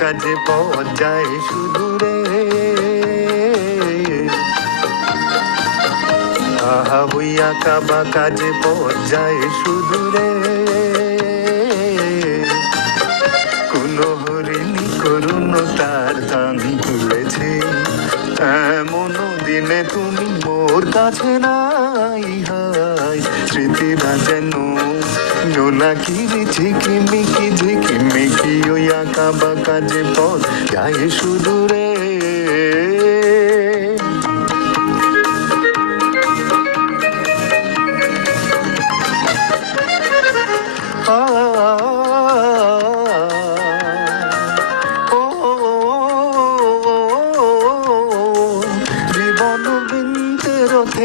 কাজে পথ যায় সুদূরে আহা ওই আঁকা বাঁকা যে পথ যায় সুদূরে কোন হরিণী করুণ তার দান তুলেছে এমন দিনে তুমি মোর কাছে নাই হাই। স্মৃতিরা যেন জোনাকির ঝিকিমিকি ঝিকিমিকি ওই আঁকা বাঁকা যে পথ যায় সুদূরে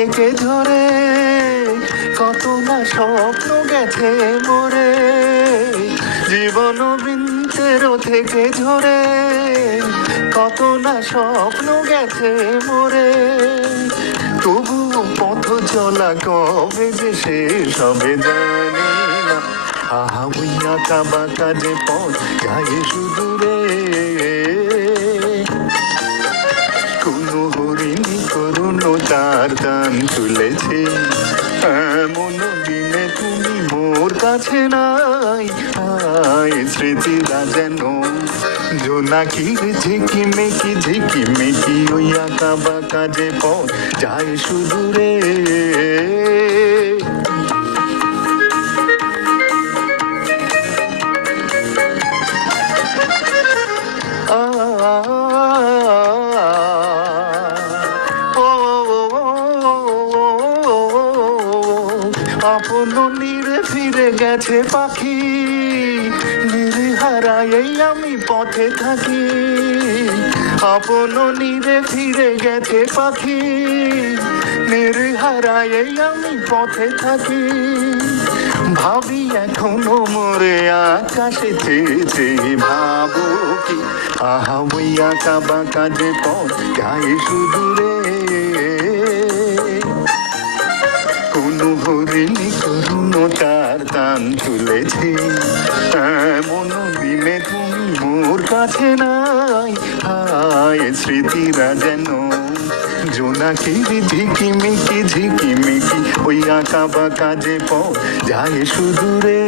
থেকে ঝরে, কত না স্বপ্ন গেছে মোরে, জীবন বিন্তের থেকে ঝরে, কত না স্বপ্ন গেছে মোরে। তবু পথ চলা কবে যে শেষ হবে জানি না। আহা ওই আঁকা বাঁকা যে পথ যায় সুদূরে। কোনো হরিণী করুণ তার দান তুলেছে এমন কাছে নাই আয় স্মৃতিরা যেন জোনাকির ঝিকিমিকি ঝিকিমিকি ওই আঁকা বাঁকা যে পথ যায় সুদূরে আপন ফিরে গেছে পাখি নীরে হারাই আমি পথে থাকি। আপন নীরে ফিরে গেছে পাখি নীরে হারাই আমি পথে থাকি। ভাবি এখনও মরে আকাশে চেয়েছে ভাবো কি আহা ওই আঁকা বাঁকা যে পথ যায় সুদূরে দান তুলেছে এমন দিনে তুমি মোর কাছে নাই। হায় স্মৃতিরা যেন জোনাকির ঝিকিমিকি ঝিকিমিকি ওই আঁকা বাঁকা যে পথ যায় সুদূরে।